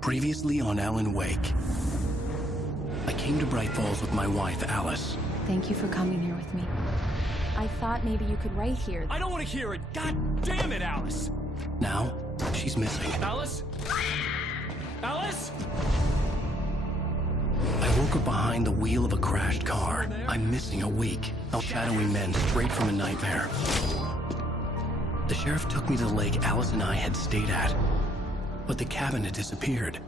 Previously on Alan Wake. I came to Bright Falls with my wife, Alice. Thank you for coming here with me. I thought maybe you could write here. I don't want to hear it! God damn it, Alice! Now, she's missing. Alice? Alice? I woke up behind the wheel of a crashed car. I'm missing a week. A shadowy men straight from a nightmare. The sheriff took me to the lake Alice and I had stayed at. But the cabin had disappeared.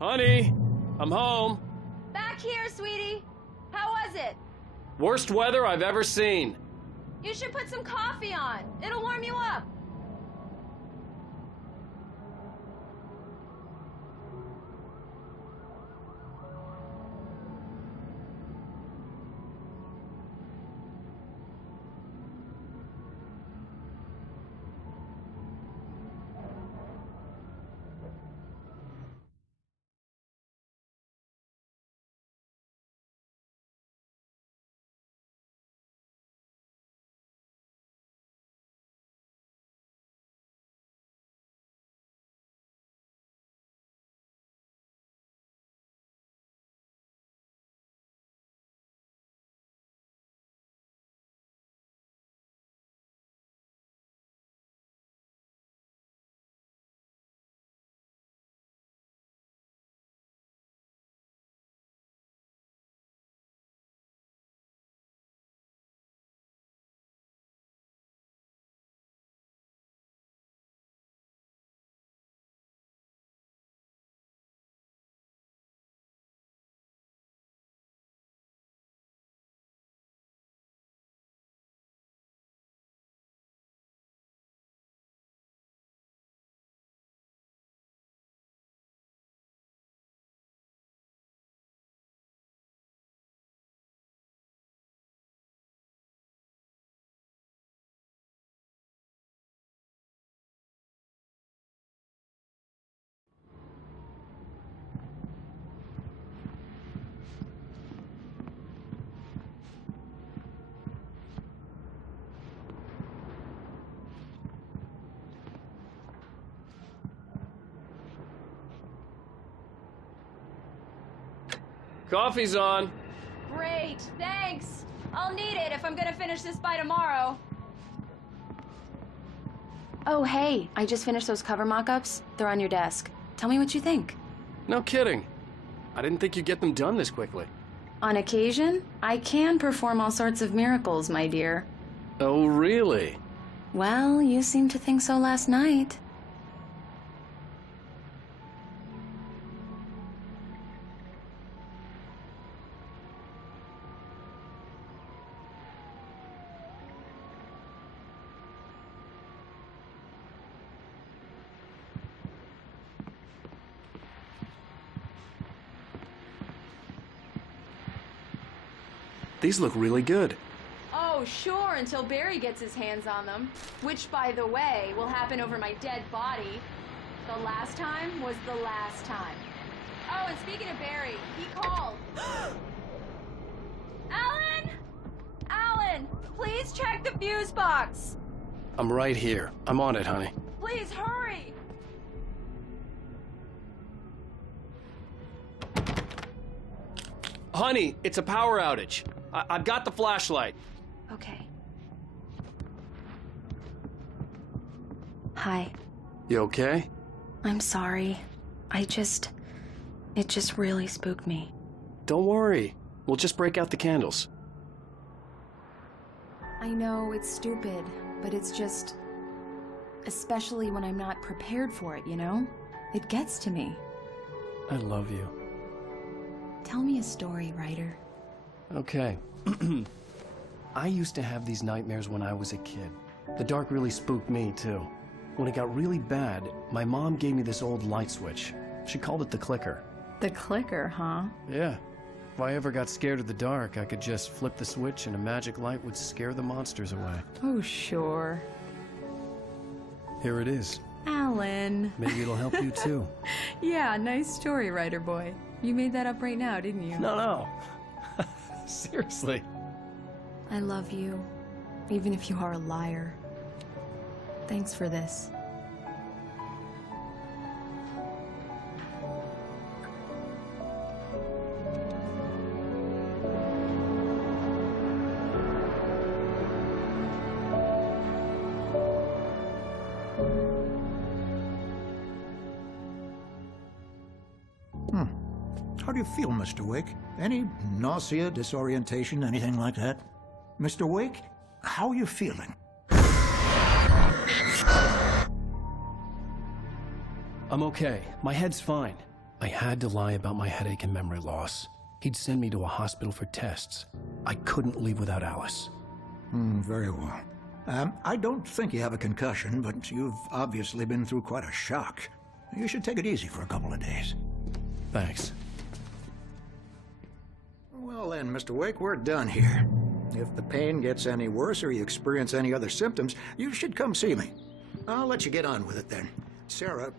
Honey, I'm home. Back here, sweetie. How was it? Worst weather I've ever seen. You should put some coffee on. It'll warm you up. Coffee's on. Great, thanks. I'll need it if I'm gonna finish this by tomorrow. Oh, hey, I just finished those cover mock-ups. They're on your desk. Tell me what you think. No kidding. I didn't think you'd get them done this quickly. On occasion, I can perform all sorts of miracles, my dear. Oh, really? Well, you seemed to think so last night. These look really good. Oh, sure, until Barry gets his hands on them. Which, by the way, will happen over my dead body. The last time was the last time. Oh, and speaking of Barry, he called. Alan! Alan, please check the fuse box. I'm right here. I'm on it, honey. Please hurry. Honey, it's a power outage. I've got the flashlight. Okay. Hi. You okay? I'm sorry. It just really spooked me. Don't worry. We'll just break out the candles. I know it's stupid, but it's just... especially when I'm not prepared for it, you know? It gets to me. I love you. Tell me a story, writer. Okay. I used to have these nightmares when I was a kid. The dark really spooked me, too. When it got really bad, my mom gave me this old light switch. She called it the clicker. The clicker, huh? Yeah. If I ever got scared of the dark, I could just flip the switch and a magic light would scare the monsters away. Oh, sure. Here it is. Alan. Maybe it'll help you, too. Yeah, nice story, writer boy. You made that up right now, didn't you? No. Seriously. I love you, even if you are a liar. Thanks for this. How do you feel, Mr. Wake? Any nausea, disorientation, anything like that? Mr. Wake, how are you feeling? I'm okay. My head's fine. I had to lie about my headache and memory loss. He'd send me to a hospital for tests. I couldn't leave without Alice. Very well. I don't think you have a concussion, but you've obviously been through quite a shock. You should take it easy for a couple of days. Thanks. Well then, Mr. Wake, we're done here. If the pain gets any worse or you experience any other symptoms, you should come see me. I'll let you get on with it then. Sarah,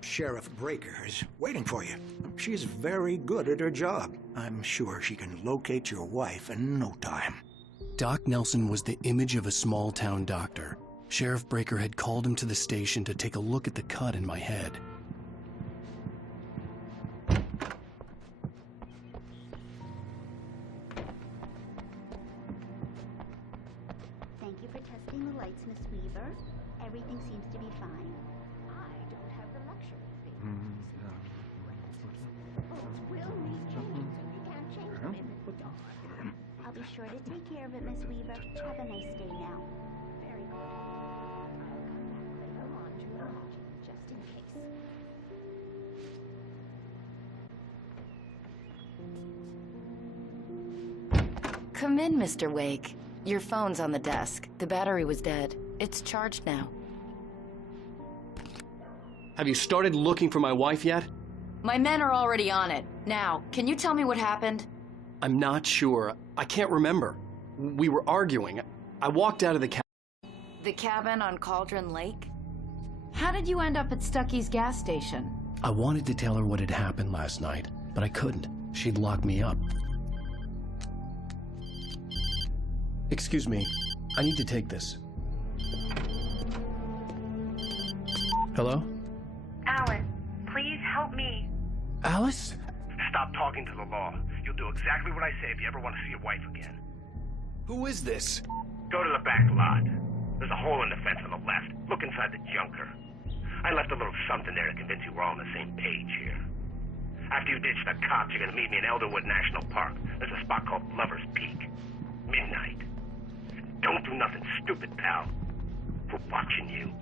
Sheriff Breaker, is waiting for you. She's very good at her job. I'm sure she can locate your wife in no time. Doc Nelson was the image of a small-town doctor. Sheriff Breaker had called him to the station to take a look at the cut in my head. Thank you for testing the lights, Miss Weaver. Everything seems to be fine. I don't have the luxury of being Folks will need changing, so you can't change them in the dark. I'll be sure to take care of it, Miss Weaver. Have a nice day now. Very good. I'll come back later on to imagine, just in case. Come in, Mr. Wake. Your phone's on the desk. The battery was dead. It's charged now. Have you started looking for my wife yet? My men are already on it. Now, can you tell me what happened? I'm not sure. I can't remember. We were arguing. I walked out of the cabin. The cabin on Cauldron Lake? How did you end up at Stucky's gas station? I wanted to tell her what had happened last night, but I couldn't. She'd lock me up. Excuse me. I need to take this. Hello? Alan, please help me. Alice? Stop talking to the law. You'll do exactly what I say if you ever want to see your wife again. Who is this? Go to the back lot. There's a hole in the fence on the left. Look inside the junker. I left a little something there to convince you we're all on the same page here. After you ditch the cops, you're gonna meet me in Elderwood National Park. There's a spot called Lover's Peak. Midnight. Don't do nothing stupid, pal. We're watching you.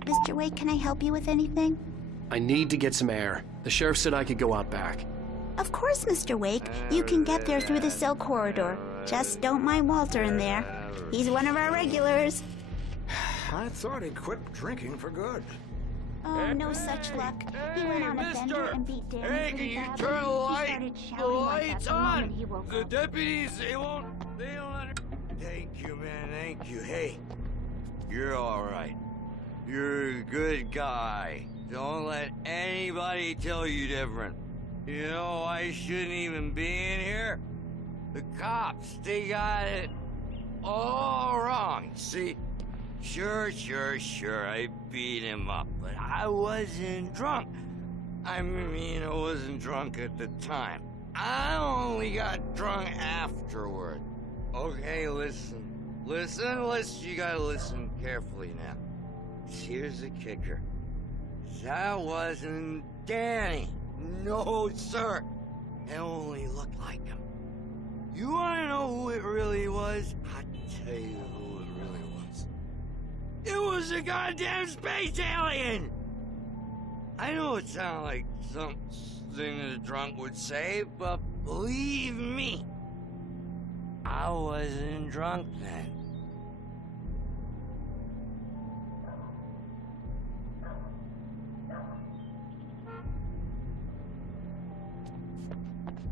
Mr. Wake, can I help you with anything? I need to get some air. The sheriff said I could go out back. Of course, Mr. Wake. You can get there through the cell corridor. Just don't mind Walter in there. He's one of our regulars. I thought he'd quit drinking for good. Oh, no such luck. He went on a bender and beat Danny pretty badly. He started shouting like that the moment he woke up. Deputies, they don't Thank you, man, thank you. Hey, you're all right. You're a good guy. Don't let anybody tell you different. You know, I shouldn't even be in here. The cops, they got it all wrong. See, sure, I beat him up, but I wasn't drunk. I mean, I wasn't drunk at the time. I only got drunk afterward. Okay, listen. You gotta listen carefully now. Here's the kicker. That wasn't Danny. No, sir. It only looked like him. You wanna know who it really was? I'll tell you who it really was. It was a goddamn space alien! I know it sounds like something a drunk would say, but believe me, I wasn't drunk then.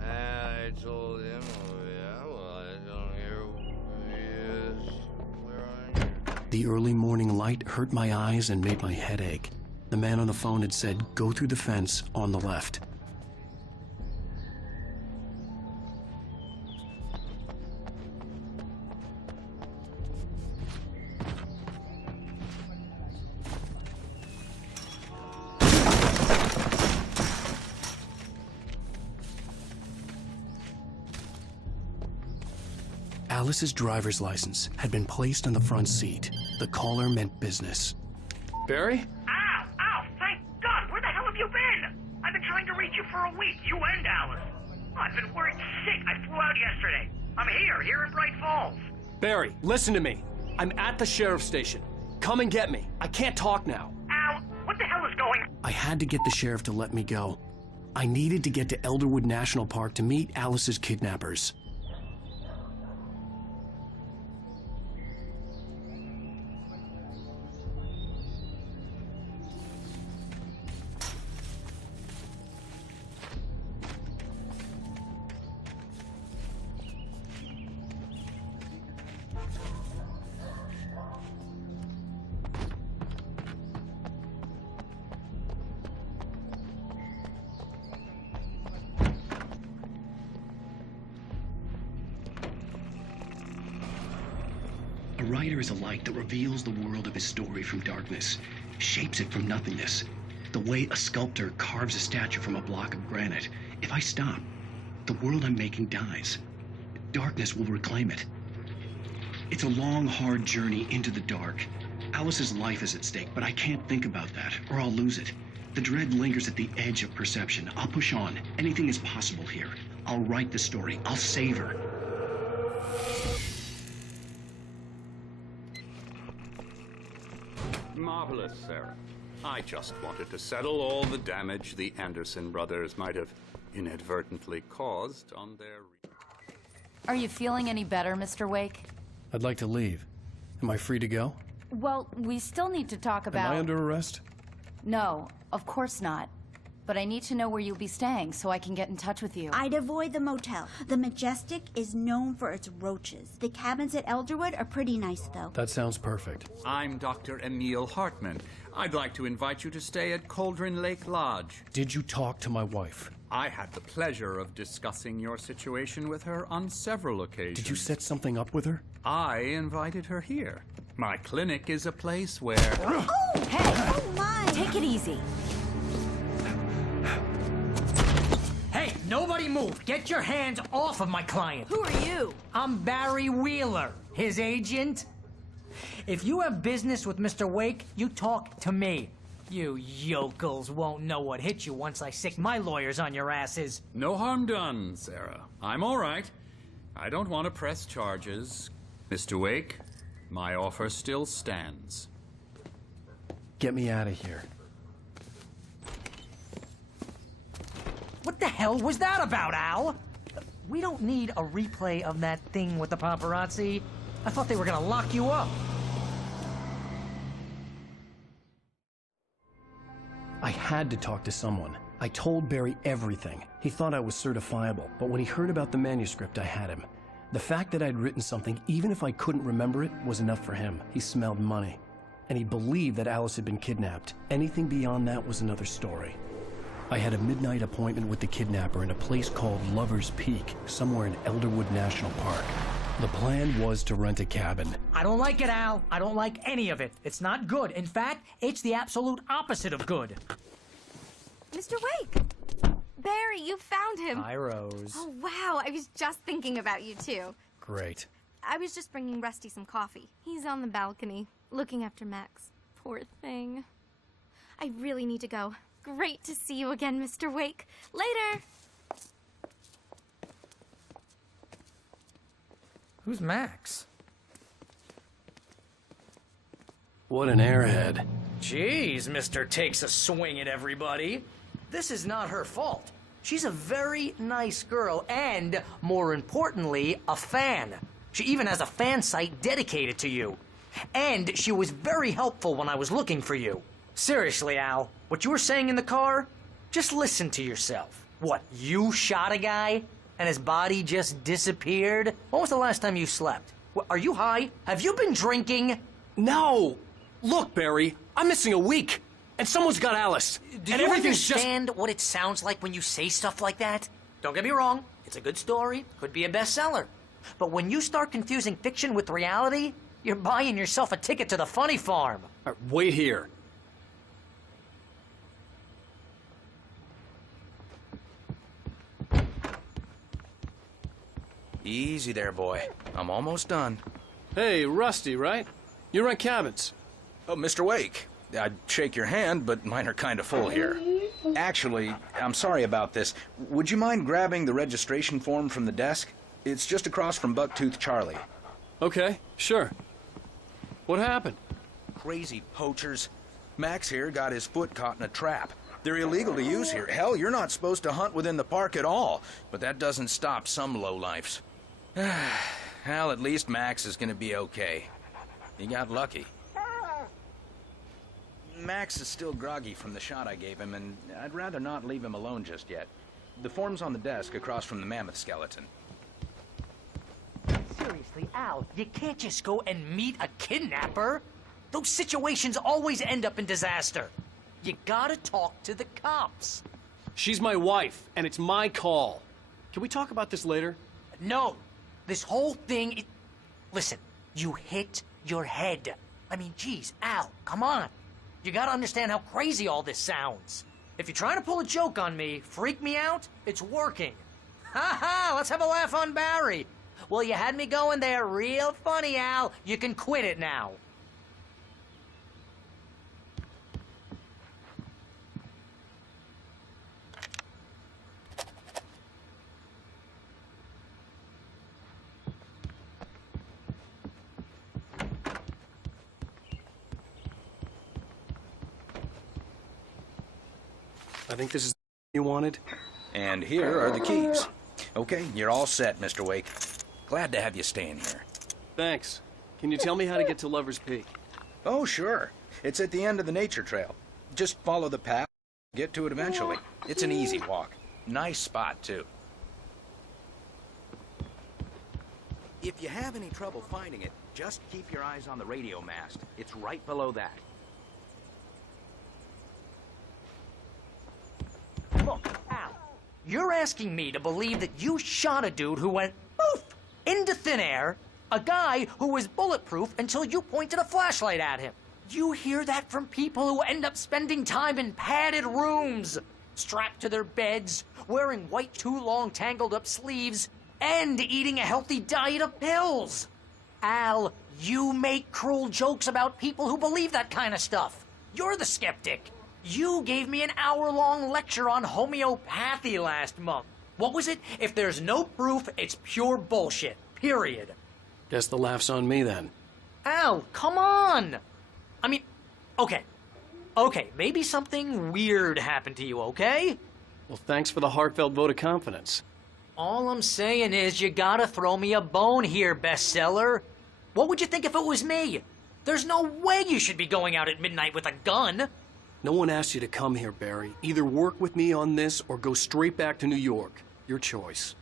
I told him, oh yeah, well, I don't hear who he is. Where are you? The early morning light hurt my eyes and made my head ache. The man on the phone had said, go through the fence on the left. Alice's driver's license had been placed on the front seat. The caller meant business. Barry? Ow, thank God! Where the hell have you been? I've been trying to reach you for a week, you and Alice. I've been worried sick. I flew out yesterday. I'm here in Bright Falls. Barry, listen to me. I'm at the sheriff's station. Come and get me. I can't talk now. Al, what the hell is going on? I had to get the sheriff to let me go. I needed to get to Elderwood National Park to meet Alice's kidnappers. A writer is a light that reveals the world of his story from darkness, shapes it from nothingness. The way a sculptor carves a statue from a block of granite. If I stop, the world I'm making dies. Darkness will reclaim it. It's a long, hard journey into the dark. Alice's life is at stake, but I can't think about that, or I'll lose it. The dread lingers at the edge of perception. I'll push on. Anything is possible here. I'll write the story. I'll save her. Marvelous, Sarah. I just wanted to settle all the damage the Anderson brothers might have inadvertently caused on their... Are you feeling any better, Mr. Wake? I'd like to leave. Am I free to go? Well, we still need to talk about... Am I under arrest? No, of course not. But I need to know where you'll be staying so I can get in touch with you. I'd avoid the motel. The Majestic is known for its roaches. The cabins at Elderwood are pretty nice, though. That sounds perfect. I'm Dr. Emil Hartman. I'd like to invite you to stay at Cauldron Lake Lodge. Did you talk to my wife? I had the pleasure of discussing your situation with her on several occasions. Did you set something up with her? I invited her here. My clinic is a place where... Oh! Hey! Oh, my! Take it easy. Hey, nobody Everybody move! Get your hands off of my client! Who are you? I'm Barry Wheeler, his agent. If you have business with Mr. Wake, you talk to me. You yokels won't know what hit you once I sick my lawyers on your asses. No harm done, Sarah. I'm all right. I don't want to press charges. Mr. Wake, my offer still stands. Get me out of here. What the hell was that about, Al? We don't need a replay of that thing with the paparazzi. I thought they were gonna lock you up. I had to talk to someone. I told Barry everything. He thought I was certifiable, but when he heard about the manuscript, I had him. The fact that I'd written something, even if I couldn't remember it, was enough for him. He smelled money. And he believed that Alice had been kidnapped. Anything beyond that was another story. I had a midnight appointment with the kidnapper in a place called Lover's Peak, somewhere in Elderwood National Park. The plan was to rent a cabin. I don't like it, Al. I don't like any of it. It's not good. In fact, it's the absolute opposite of good. Mr. Wake! Barry, you found him. Hi, Rose. Oh, wow. I was just thinking about you, too. Great. I was just bringing Rusty some coffee. He's on the balcony, looking after Max. Poor thing. I really need to go. Great to see you again, Mr. Wake. Later! Who's Max? What an airhead. Jeez, Mr. Takes a swing at everybody. This is not her fault. She's a very nice girl and, more importantly, a fan. She even has a fan site dedicated to you. And she was very helpful when I was looking for you. Seriously, Al, what you were saying in the car, just listen to yourself. What, you shot a guy and his body just disappeared? When was the last time you slept? Are you high? Have you been drinking? No! Look, Barry, I'm missing a week. And someone's got Alice. Do and you everything's understand what it sounds like when you say stuff like that? Don't get me wrong. It's a good story. Could be a bestseller. But when you start confusing fiction with reality, you're buying yourself a ticket to the funny farm. All right, wait here. Easy there, boy. I'm almost done. Hey, Rusty, right? You rent cabins. Oh, Mr. Wake. I'd shake your hand, but mine are kind of full here. Actually, I'm sorry about this. Would you mind grabbing the registration form from the desk? It's just across from Bucktooth Charlie. Okay, sure. What happened? Crazy poachers. Max here got his foot caught in a trap. They're illegal to use here. Hell, you're not supposed to hunt within the park at all. But that doesn't stop some lowlifes. Well, at least Max is gonna be okay. He got lucky. Max is still groggy from the shot I gave him, and I'd rather not leave him alone just yet. The form's on the desk across from the mammoth skeleton. Seriously, Al, you can't just go and meet a kidnapper. Those situations always end up in disaster. You gotta talk to the cops. She's my wife, and it's my call. Can we talk about this later? No. This whole thing, Listen, you hit your head. I mean, geez, Al, come on. You gotta understand how crazy all this sounds. If you're trying to pull a joke on me, freak me out, it's working. Ha ha, let's have a laugh on Barry. Well, you had me going there real funny, Al. You can quit it now. I think this is you wanted. And here are the keys. Okay, you're all set, Mr. Wake. Glad to have you staying here. Thanks. Can you tell me how to get to Lover's Peak? Oh, sure. It's at the end of the nature trail. Just follow the path, get to it eventually. It's an easy walk. Nice spot, too. If you have any trouble finding it, just keep your eyes on the radio mast. It's right below that. Look, Al, you're asking me to believe that you shot a dude who went poof into thin air, a guy who was bulletproof until you pointed a flashlight at him. You hear that from people who end up spending time in padded rooms. strapped to their beds, wearing white too-long tangled-up sleeves, and eating a healthy diet of pills. Al, you make cruel jokes about people who believe that kind of stuff. You're the skeptic. You gave me an hour-long lecture on homeopathy last month. What was it? If there's no proof, it's pure bullshit. Period. Guess the laugh's on me then. Al, come on! I mean, okay. Okay, maybe something weird happened to you, okay? Well, thanks for the heartfelt vote of confidence. All I'm saying is you gotta throw me a bone here, bestseller. What would you think if it was me? There's no way you should be going out at midnight with a gun. No one asked you to come here, Barry. Either work with me on this or go straight back to New York. Your choice.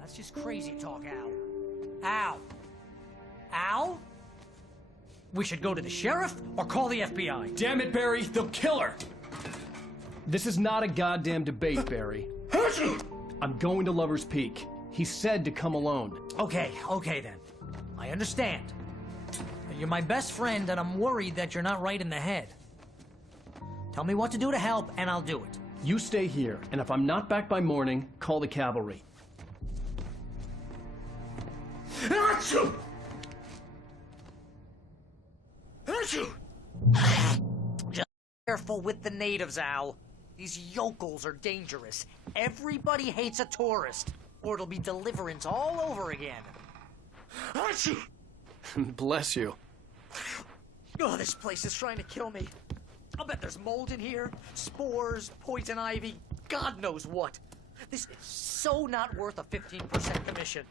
That's just crazy talk, Al. Al? Al? We should go to the sheriff or call the FBI. Damn it, Barry, they'll kill her! This is not a goddamn debate, Barry. I'm going to Lover's Peak. He said to come alone. Okay then. I understand. You're my best friend, and I'm worried that you're not right in the head. Tell me what to do to help, and I'll do it. You stay here, and if I'm not back by morning, call the cavalry. Achoo! Just careful with the natives, Al. These yokels are dangerous. Everybody hates a tourist, or it'll be Deliverance all over again. Achoo! Bless you. Oh, this place is trying to kill me. I'll bet there's mold in here, spores, poison ivy, God knows what. This is so not worth a 15% commission.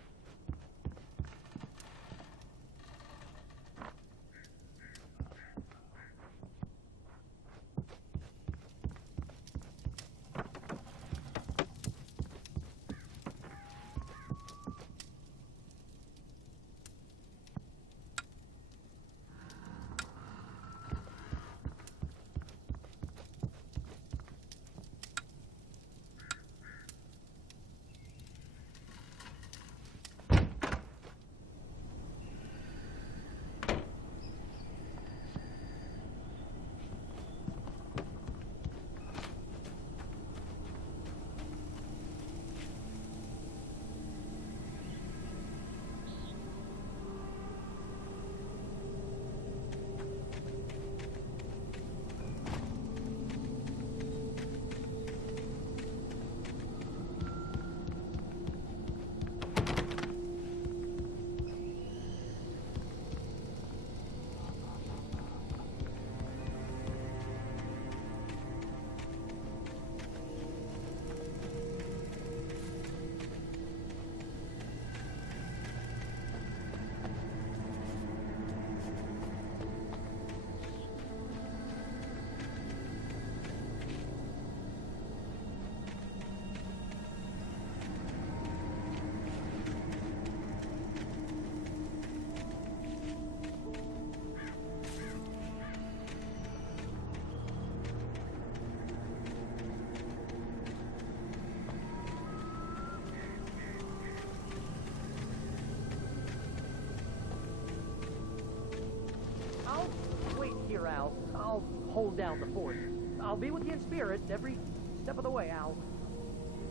Al. I'll hold down the fort. I'll be with you in spirit every step of the way, Al.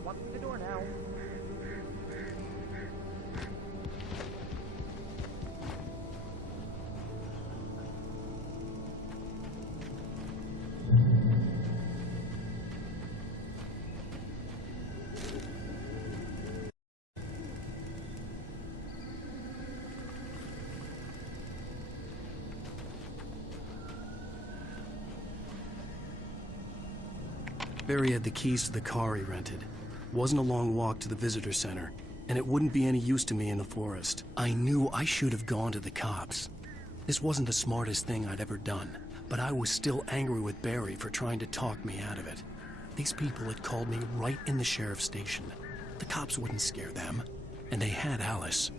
Walk through the door now. Barry had the keys to the car he rented. Wasn't a long walk to the visitor center, and it wouldn't be any use to me in the forest. I knew I should have gone to the cops. This wasn't the smartest thing I'd ever done, but I was still angry with Barry for trying to talk me out of it. These people had called me right in the sheriff's station. The cops wouldn't scare them, and they had Alice.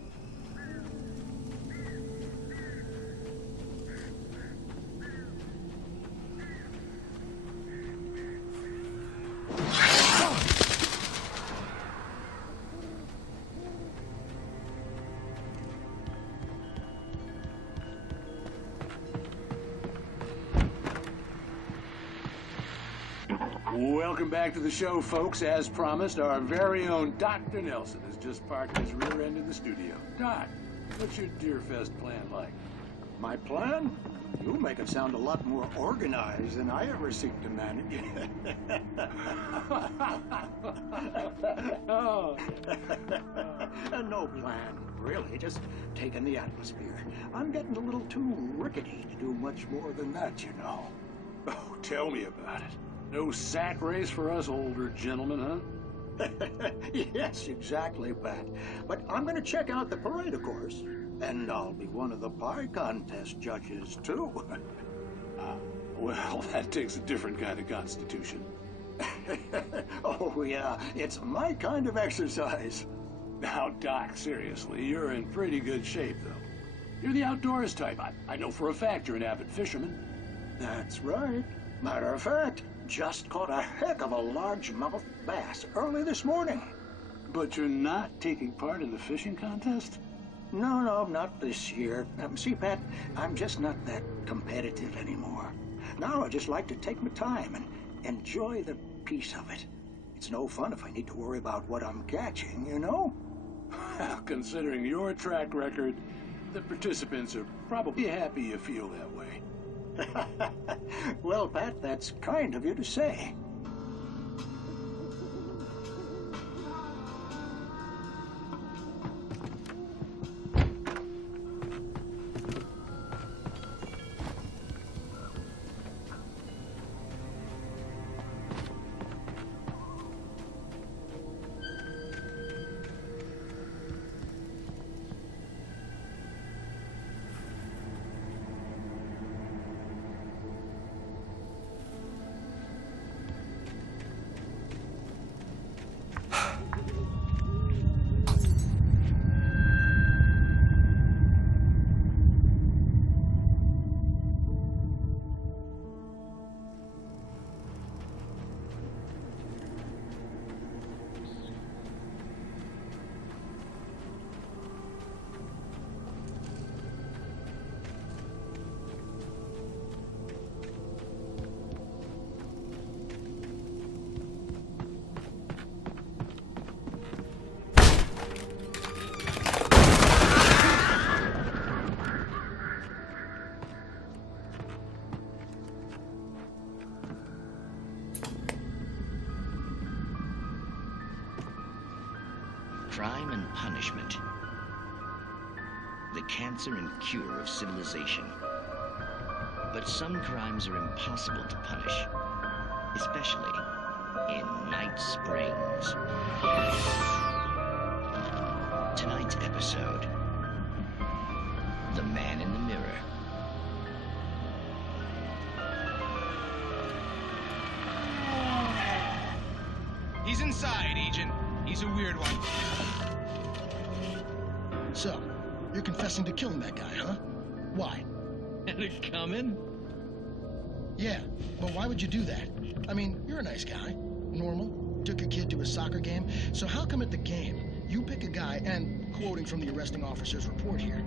Welcome back to the show, folks. As promised, our very own Dr. Nelson has just parked his rear end in the studio. Doc, what's your Deerfest plan like? My plan? You make it sound a lot more organized than I ever seem to manage. Oh. No plan, really. Just taking the atmosphere. I'm getting a little too rickety to do much more than that, you know. Oh, tell me about it. No sack race for us older gentlemen, huh? Yes, exactly, Pat. But I'm going to check out the parade, of course. And I'll be one of the pie contest judges, too. Well, that takes a different kind of constitution. Oh, yeah. It's my kind of exercise. Now, Doc, seriously, you're in pretty good shape, though. You're the outdoors type. I know for a fact you're an avid fisherman. That's right. Matter of fact, just caught a heck of a largemouth bass early this morning. But you're not taking part in the fishing contest? No, not this year. See, Pat, I'm just not that competitive anymore. Now I just like to take my time and enjoy the peace of it. It's no fun if I need to worry about what I'm catching, you know? Well, considering your track record, the participants are probably happy you feel that way. Well, Pat, that's kind of you to say. Crime and punishment. The cancer and cure of civilization. But some crimes are impossible to punish, especially in Night Springs. Tonight's episode, The Man in the Mirror. He's inside, Agent. He's a weird one. So, you're confessing to killing that guy, huh? Why? And it coming? Yeah, but why would you do that? I mean, you're a nice guy. Normal. Took a kid to a soccer game. So how come at the game, you pick a guy and, quoting from the arresting officer's report here,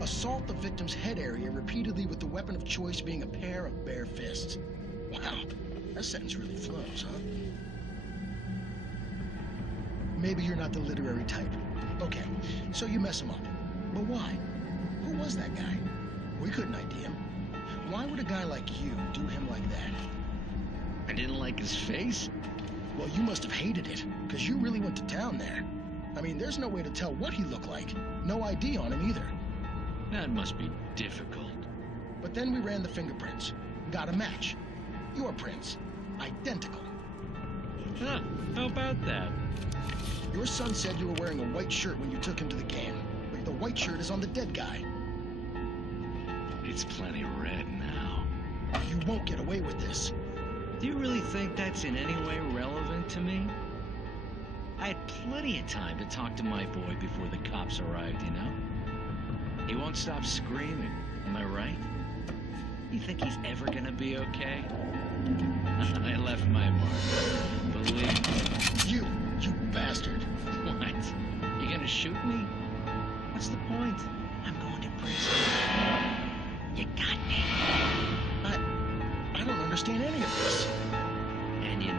assault the victim's head area repeatedly with the weapon of choice being a pair of bare fists? Wow, that sentence really flows, huh? Maybe you're not the literary type. Okay, so you mess him up. But why? Who was that guy? We couldn't ID him. Why would a guy like you do him like that? I didn't like his face? Well, you must have hated it, because you really went to town there. I mean, there's no way to tell what he looked like. No ID on him either. That must be difficult. But then we ran the fingerprints. Got a match. Your prints. Identical. Huh, how about that? Your son said you were wearing a white shirt when you took him to the game. But the white shirt is on the dead guy. It's plenty red now. You won't get away with this. Do you really think that's in any way relevant to me? I had plenty of time to talk to my boy before the cops arrived, you know? He won't stop screaming, am I right? You think he's ever gonna be okay? I left my mark. Believe me. You bastard. What? You gonna shoot me? What's the point? I'm going to prison. You got me. I don't understand any of this. And you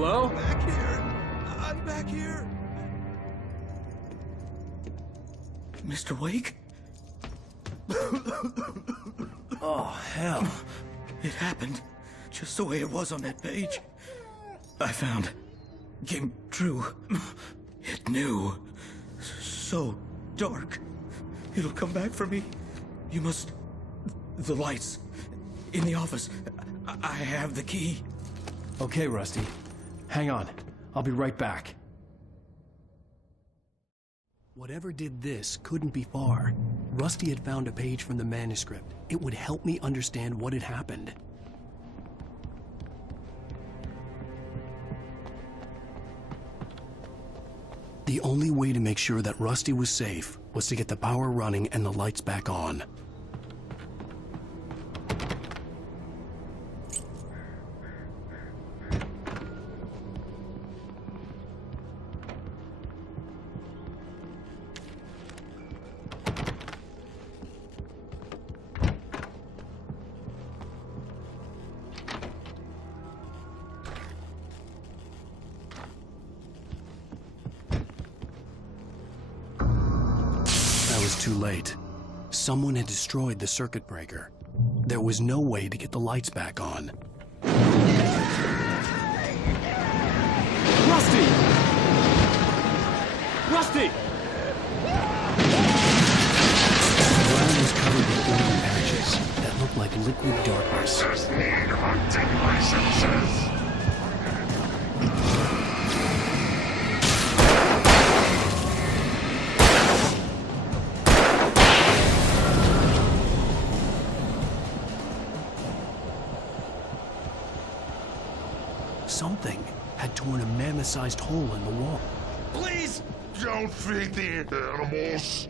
Hello? Back here. I'm back here. Mr. Wake? Oh, hell. It happened just the way it was on that page. I found. Came true. It knew. So dark. It'll come back for me. You must... The lights. In the office. I have the key. Okay, Rusty. Hang on. I'll be right back. Whatever did this couldn't be far. Rusty had found a page from the manuscript. It would help me understand what had happened. The only way to make sure that Rusty was safe was to get the power running and the lights back on. Too late. Someone had destroyed the circuit breaker. There was no way to get the lights back on. Rusty! Rusty! The ground was covered with oily patches that looked like liquid darkness. There's need hunting licenses. Something had torn a mammoth-sized hole in the wall. Please don't feed the animals.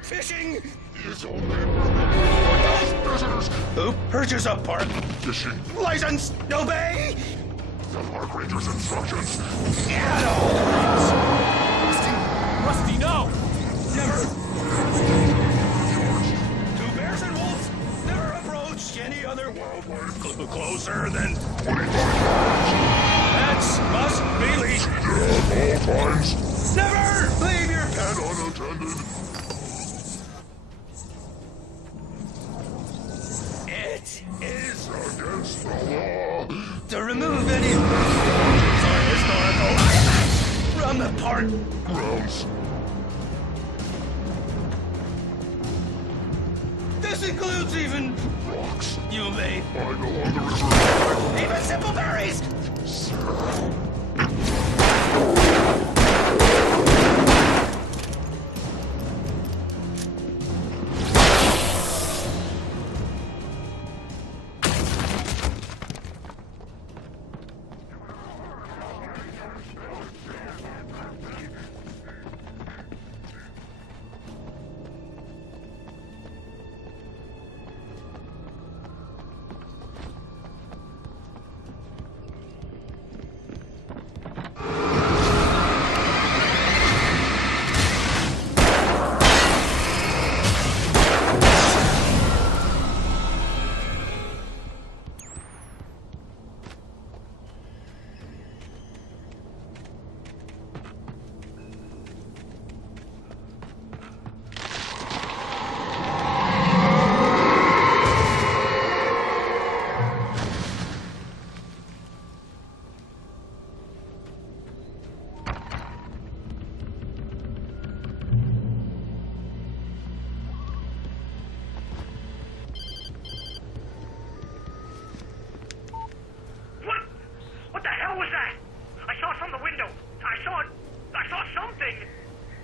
Fishing! It's only those visitors. Who purchase a park? Fishing. License! Obey! The park ranger's instructions. Rusty, no! Never! Two bears and wolves never approached any other wildlife closer than 25 Pets must be leashed. Yeah, all times. Never leave your And unattended. It is Against the law. to remove any historical from the park grounds. This includes even rocks. You may. I go on the river. Even simple berries. Sarah.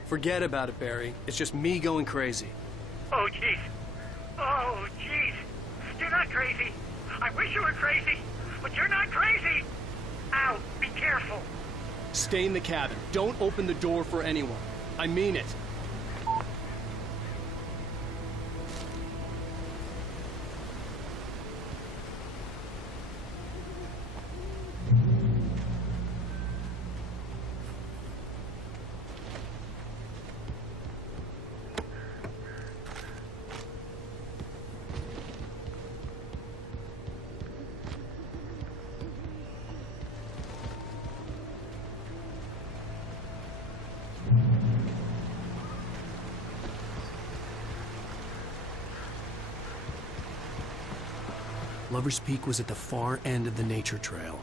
Forget about it, Barry. It's just me going crazy. Oh, jeez. Oh, jeez. You're not crazy. I wish you were crazy, but you're not crazy. Ow, be careful. Stay in the cabin. Don't open the door for anyone. I mean it. Lover's Peak was at the far end of the nature trail.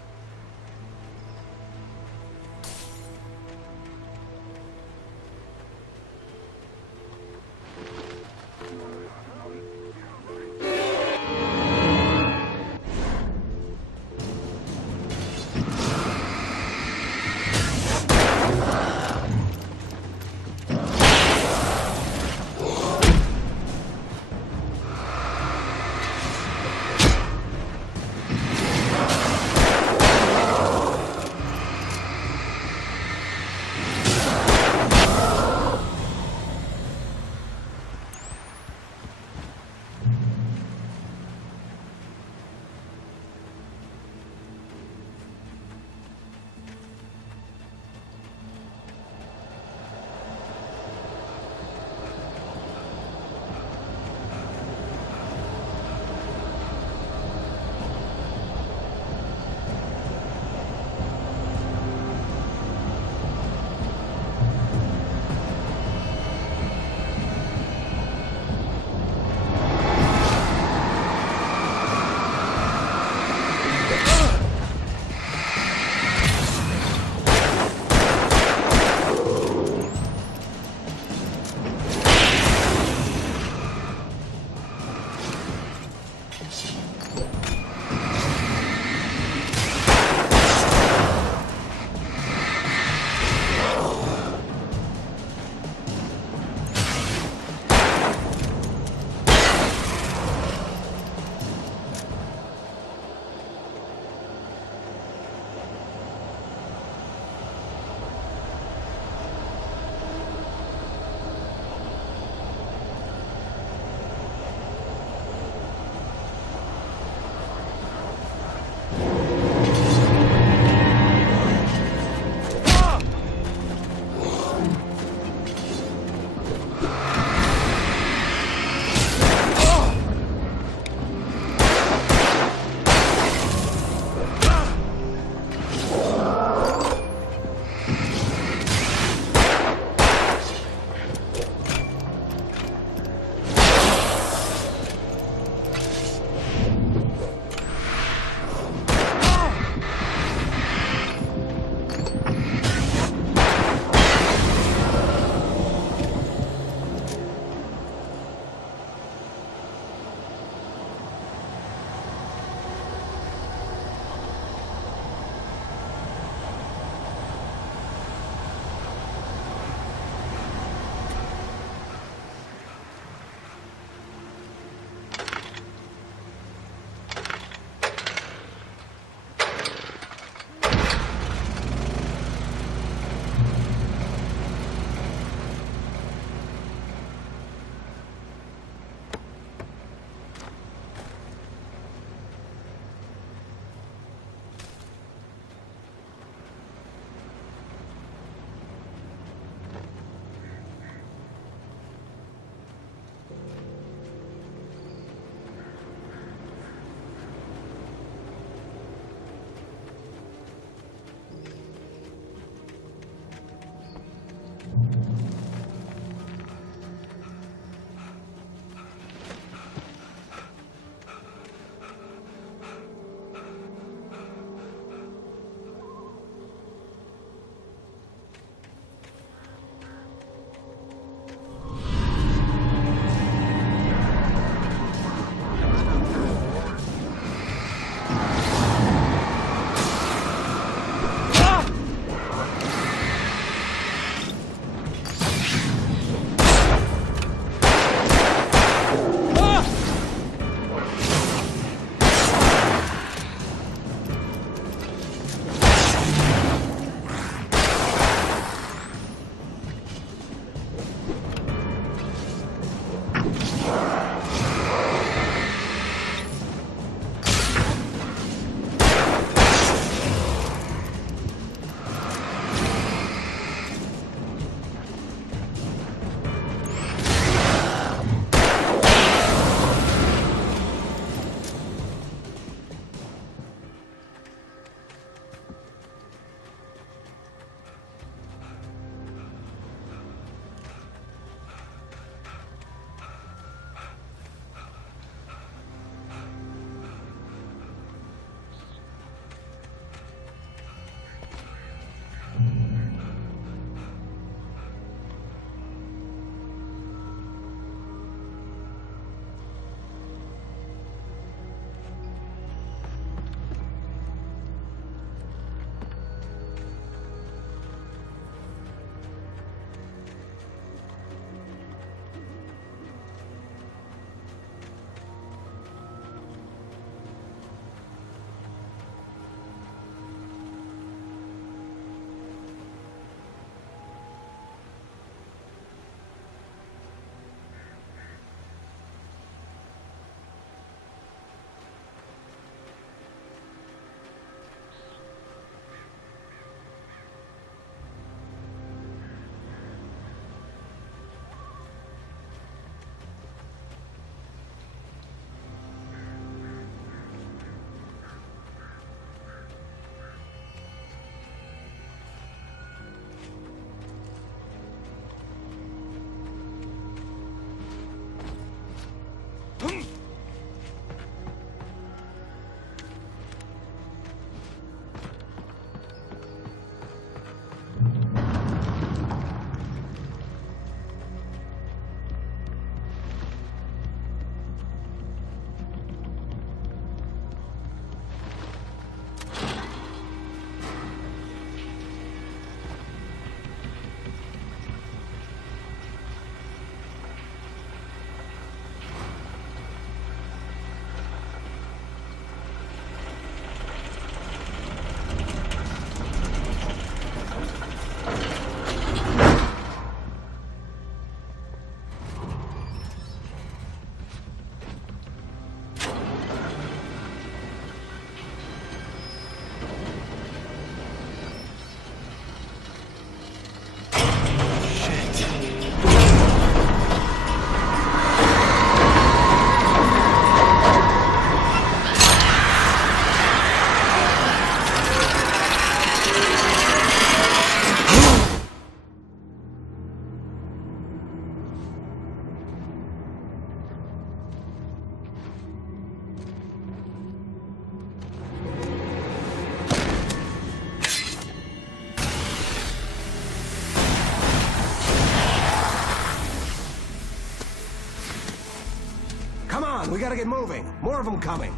on, we gotta get moving. More of them coming.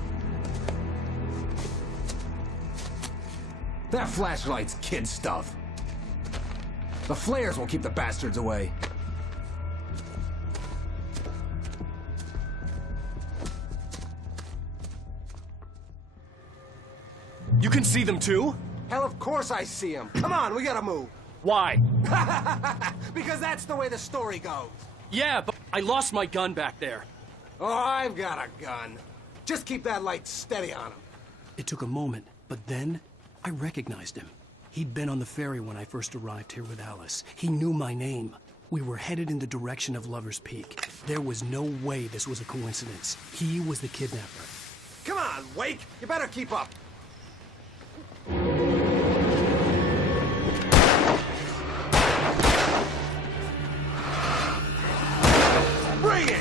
That flashlight's kid stuff. The flares will keep the bastards away. You can see them too? Hell, of course I see them. Come on, we gotta move. Why? Because that's the way the story goes. Yeah, but I lost my gun back there. Oh, I've got a gun. Just keep that light steady on him. It took a moment, but then I recognized him. He'd been on the ferry when I first arrived here with Alice. He knew my name. We were headed in the direction of Lover's Peak. There was no way this was a coincidence. He was the kidnapper. Come on, Wake. You better keep up. Bring it!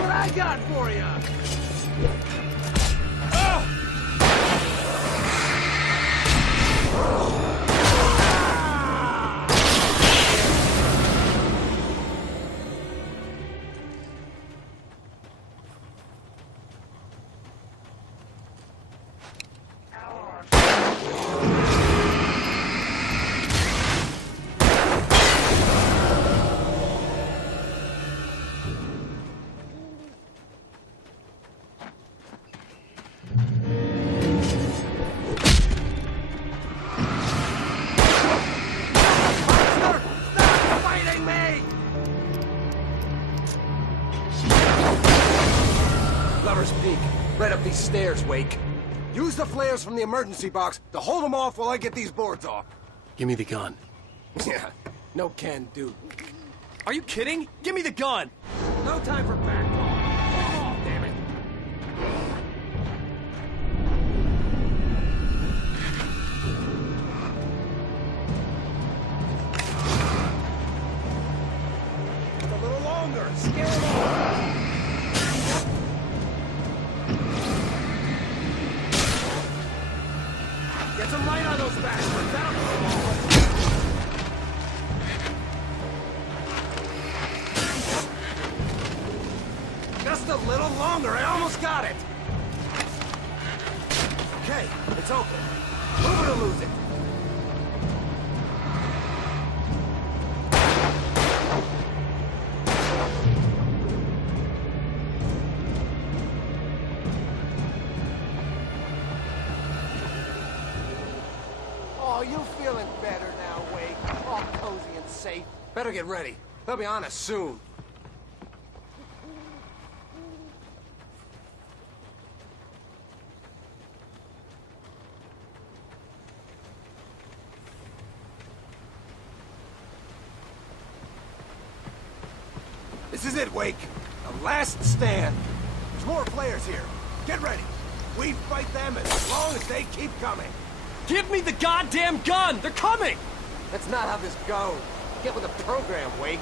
What I got for you? Lover's Peak. Right up these stairs, Wake. Use the flares from the emergency box to hold them off while I get these boards off. Give me the gun. Yeah, no can do. Are you kidding? Give me the gun! No time for back talk. Hold off, damn it. It's a little longer. Scare them off. Get some light on those bastards. That'll put them all. Just a little longer. I almost got it. Okay, it's open. Move it or lose it. Oh, you feeling better now, Wake? All cozy and safe. Better get ready. They'll be on us soon. This is it, Wake. The last stand. There's more players here. Get ready. We fight them as long as they keep coming. Give me the goddamn gun! They're coming! That's not how this goes. Get with the program, Wake.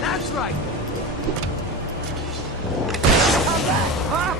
That's right. Come back, huh?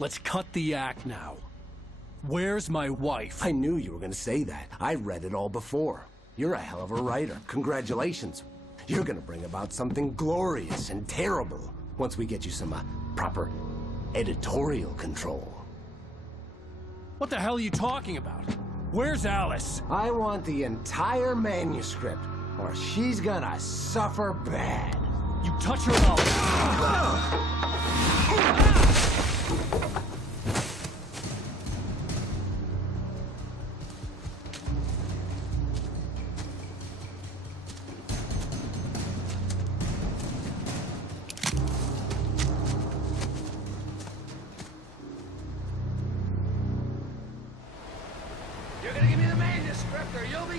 Let's cut the act now. Where's my wife? I knew you were gonna say that. I read it all before. You're a hell of a writer. Congratulations. You're gonna bring about something glorious and terrible once we get you some proper editorial control. What the hell are you talking about? Where's Alice? I want the entire manuscript, or she's gonna suffer bad. You touch her mouth. You're gonna give me the manuscript, or you'll be...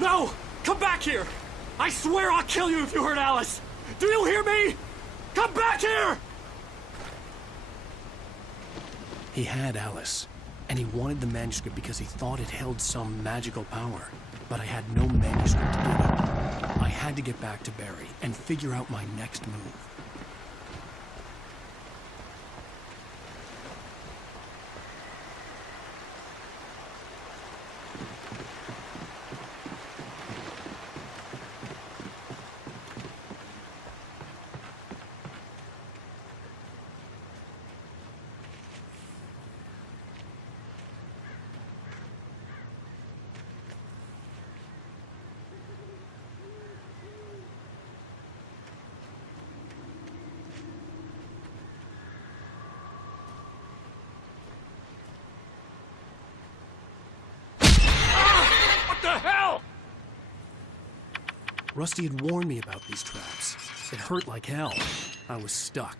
No! Come back here! I swear I'll kill you if you hurt Alice! Do you hear me? Come back here! He had Alice, and he wanted the manuscript because he thought it held some magical power. But I had no manuscript to give him. I had to get back to Barry and figure out my next move. Rusty had warned me about these traps. It hurt like hell. I was stuck.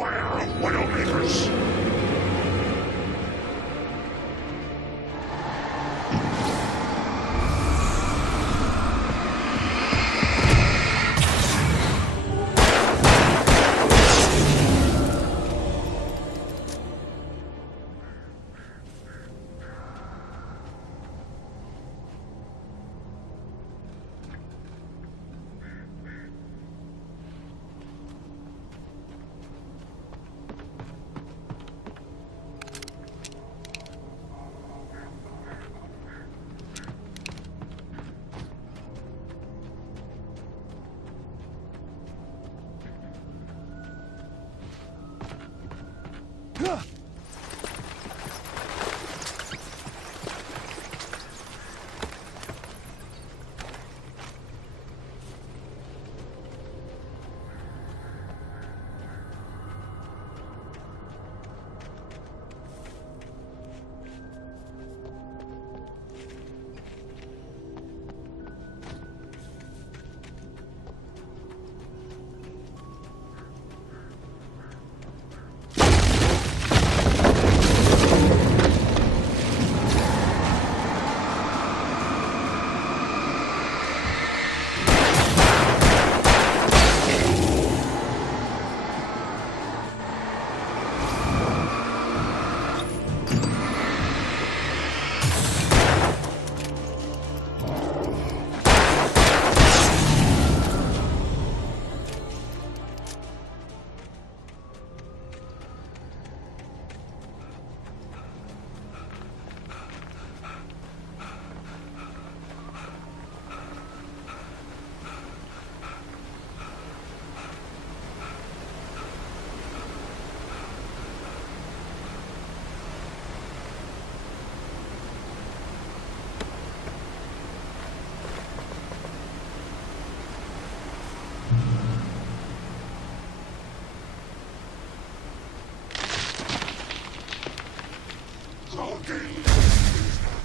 Beware of Widowmakers!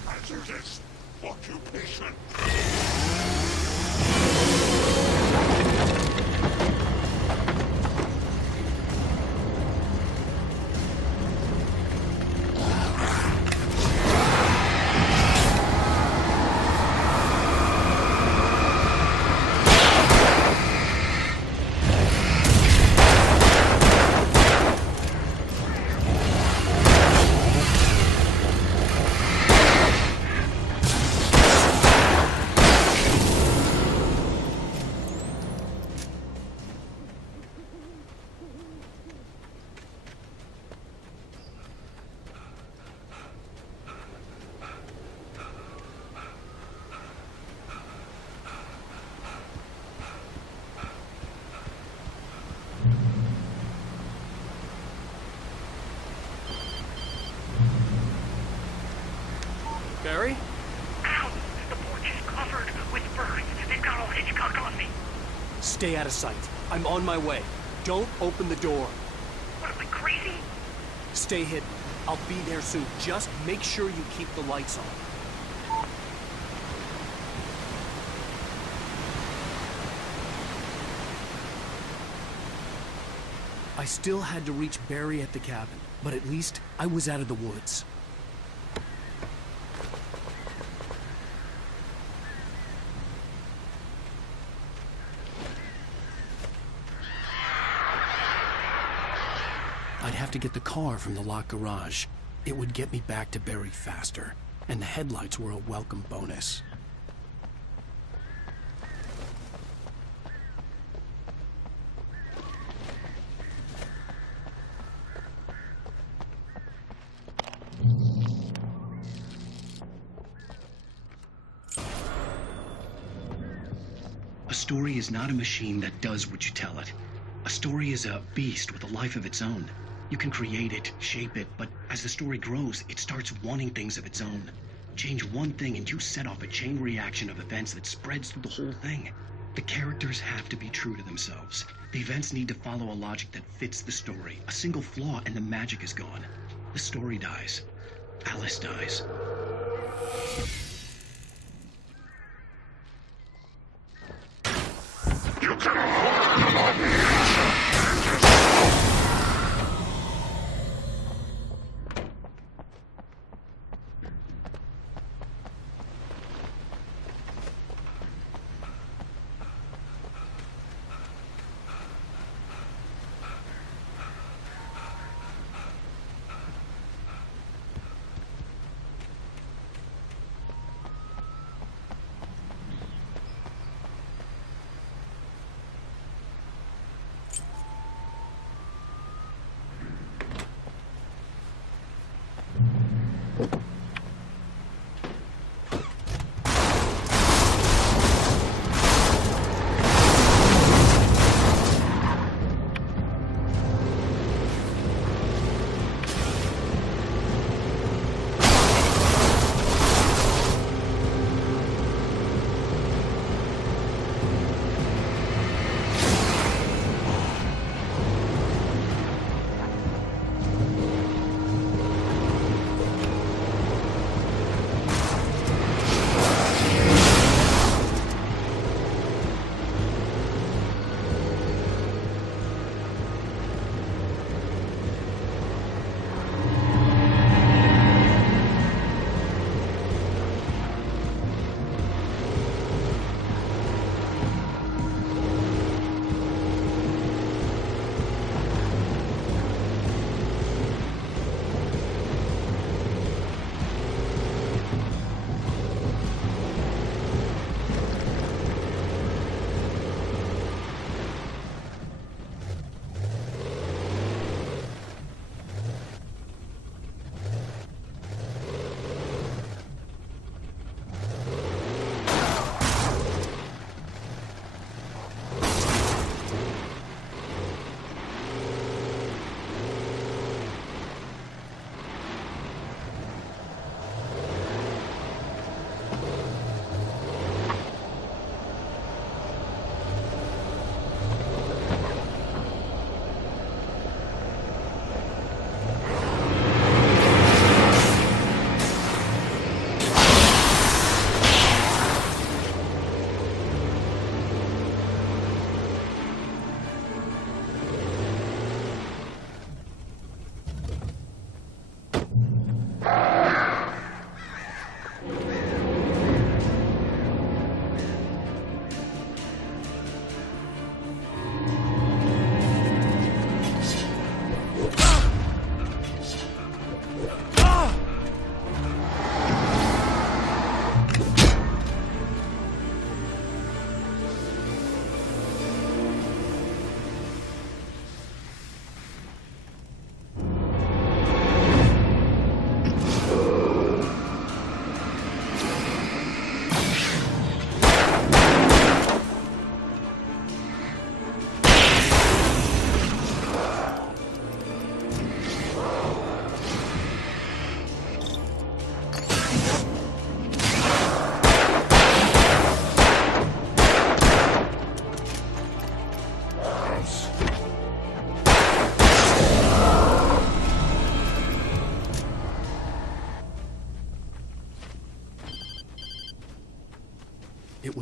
Hazardous occupation. Barry? Ow! The porch is covered with birds. They've got all Hitchcock on me. Stay out of sight. I'm on my way. Don't open the door. What am I, crazy? Stay hidden. I'll be there soon. Just make sure you keep the lights on. I still had to reach Barry at the cabin, but at least I was out of the woods. I'd have to get the car from the locked garage. It would get me back to Barry faster, and the headlights were a welcome bonus. A story is not a machine that does what you tell it. A story is a beast with a life of its own. You can create it, shape it, but as the story grows, it starts wanting things of its own. Change one thing and you set off a chain reaction of events that spreads through the whole thing. The characters have to be true to themselves. The events need to follow a logic that fits the story. A single flaw and the magic is gone. The story dies. Alice dies. You cannot hold them on me!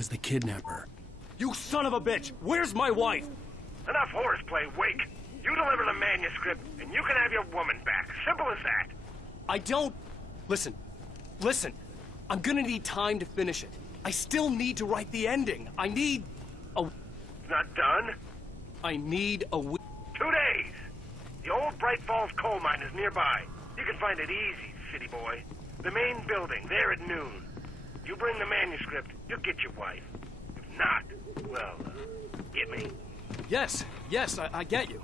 was the kidnapper. You son of a bitch! Where's my wife? Enough horseplay, Wake. You deliver the manuscript, and you can have your woman back. Simple as that. I don't... Listen. I'm gonna need time to finish it. I still need to write the ending. I need a... It's not done? I need a 2 days. The old Bright Falls coal mine is nearby. You can find it easy, city boy. The main building, there at noon. You bring the manuscript, you'll get your wife. If not, well, get me. Yes, I get you.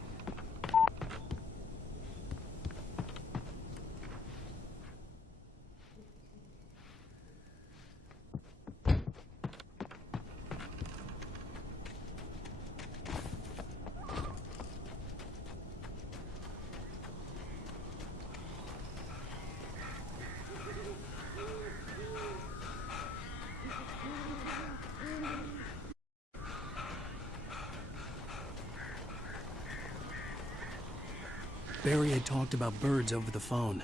Barry had talked about birds over the phone.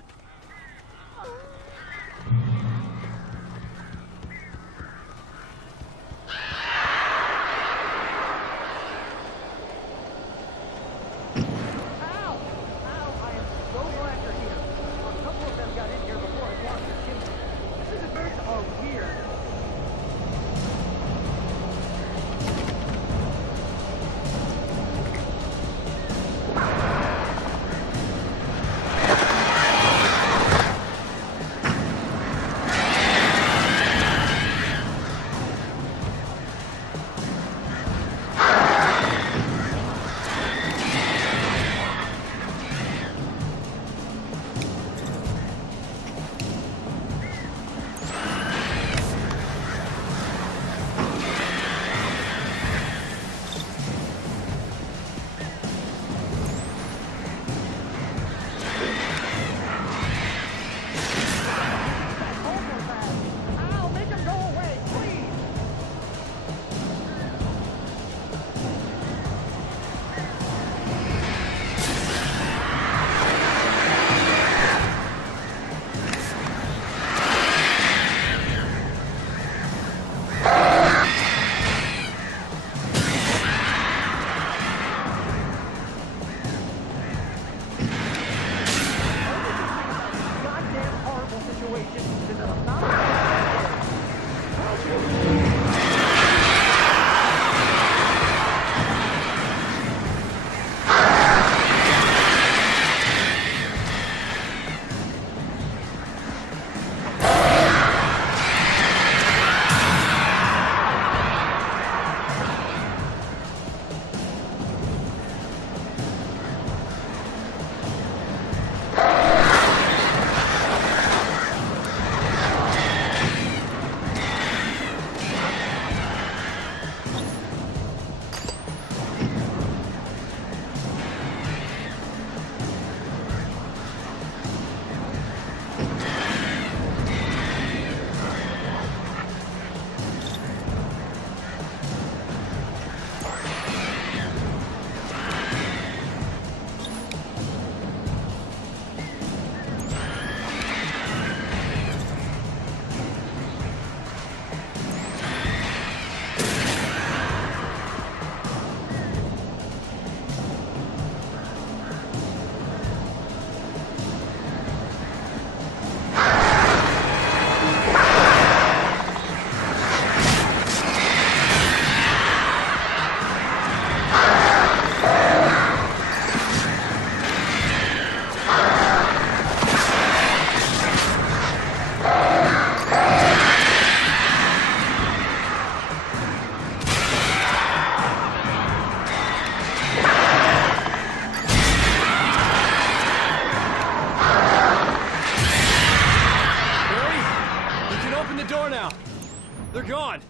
They're gone.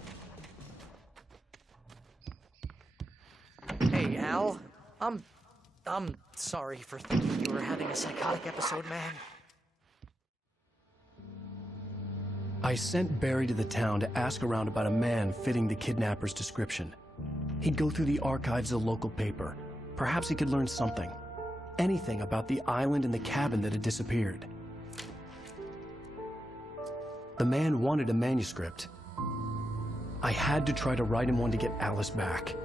Hey, Al. I'm sorry for thinking you were having a psychotic episode, man. I sent Barry to the town to ask around about a man fitting the kidnapper's description. He'd go through the archives of the local paper. Perhaps he could learn something. Anything about the island and the cabin that had disappeared. The man wanted a manuscript. I had to try to write him one to get Alice back.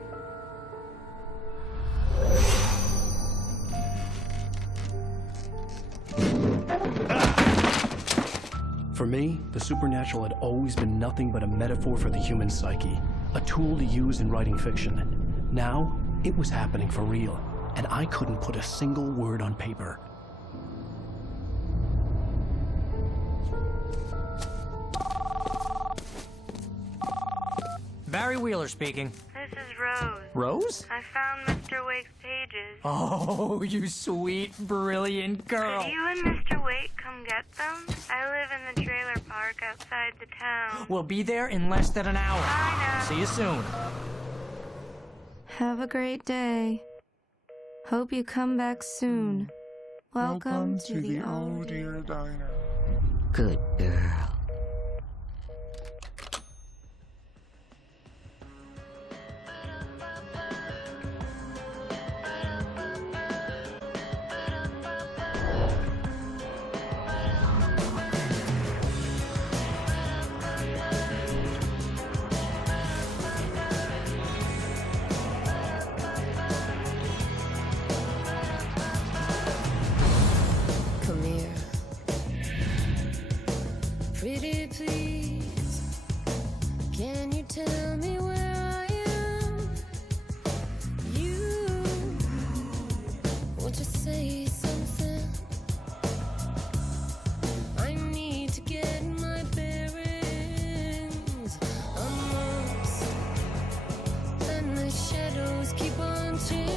For me, the supernatural had always been nothing but a metaphor for the human psyche, a tool to use in writing fiction. Now, it was happening for real, and I couldn't put a single word on paper. Barry Wheeler speaking. This is Rose. Rose? I found Mr. Wake's pages. Oh, you sweet, brilliant girl. Could you and Mr. Wake come get them? I live in the trailer park outside the town. We'll be there in less than an hour. Bye now. See you soon. Have a great day. Hope you come back soon. Welcome to the Oh Dear Diner. Good girl. Come here. Pretty please, can you tell me where I am? You want to say something? I need to get my bearings. I'm lost, and the shadows keep on chasing.